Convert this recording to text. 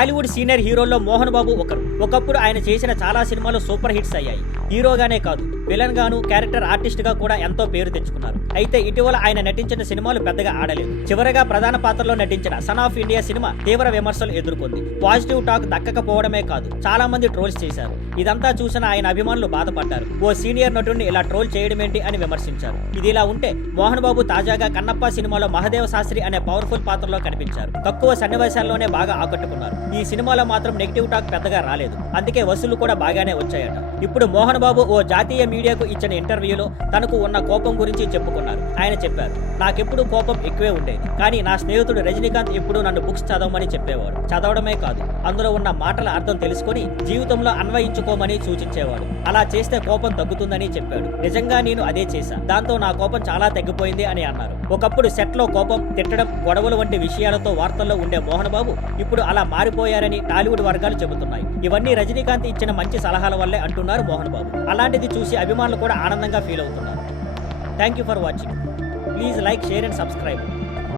Tollywood senior హీరోల్లో Mohan Babu ఒకప్పుడు ఆయన చేసిన చాలా సినిమాలు సూపర్ హిట్స్ అయ్యాయి. హీరోగానే కాదు, విలన్ గాను, క్యారెక్టర్ ఆర్టిస్ట్ గా కూడా ఎంతో పేరు తెచ్చుకున్నారు. అయితే ఇటీవల ఆయన నటించిన సినిమాలు పెద్దగా ఆడలేదు. చివరగా ప్రధాన పాత్రలో నటించిన సన్ ఆఫ్ ఇండియా సినిమా తీవ్ర విమర్శలు ఎదుర్కొంది. పాజిటివ్ టాక్ దక్కకపోవడమే కాదు, చాలా మంది ట్రోల్స్ చేశారు. ఇదంతా చూసిన ఆయన అభిమానులు బాధపడ్డారు. ఓ సీనియర్ నటుడిని ఇలా ట్రోల్ చేయడమేంటి అని విమర్శించారు. ఇదిలా ఉంటే మోహన్ బాబు తాజాగా కన్నప్ప సినిమాలో మహదేవ శాస్త్రి అనే పవర్ఫుల్ పాత్రలో కనిపించారు. తక్కువ సన్నివేశాల్లోనే బాగా ఆకట్టుకున్నారు. ఈ సినిమాలో మాత్రం నెగిటివ్ టాక్ పెద్దగా రాలేదు. అందుకే వసూళ్లు కూడా బాగానే వచ్చాయట. ఇప్పుడు మోహన్ బాబు ఓ జాతీయ మీడియాకు ఇచ్చిన ఇంటర్వ్యూలో తనకు ఉన్న కోపం గురించి చెప్పుకున్నారు. ఆయన చెప్పారు, నాకెప్పుడు కోపం ఎక్కువే ఉండేది, కానీ నా స్నేహితుడు రజనీకాంత్ ఎప్పుడు నన్ను బుక్స్ చదవమని చెప్పేవాడు. చదవడమే కాదు, అందులో ఉన్న మాటల అర్థం తెలుసుకొని జీవితంలో అన్వయించుకోమని సూచించేవాడు. అలా చేస్తే కోపం తగ్గుతుందని చెప్పాడు. నిజంగా నేను అదే చేశా. దాంతో నా కోపం చాలా తగ్గిపోయింది అని అన్నారు. ఒకప్పుడు సెట్ లో కోపం, తిట్టడం, గొడవలు వంటి విషయాలతో వార్తల్లో ఉండే మోహన్ బాబు ఇప్పుడు అలా మారిపోయారని టాలీవుడ్ వర్గాలు చెబుతున్నాయి. ఇవన్నీ రజనీకాంత్ ఇచ్చిన మంచి సలహాల వల్లే అంటున్నారు మోహన్ బాబు. అలాంటిది చూసి అభిమానులు కూడా ఆనందంగా ఫీల్ అవుతున్నారు. Thank you for watching. Please like, share and subscribe.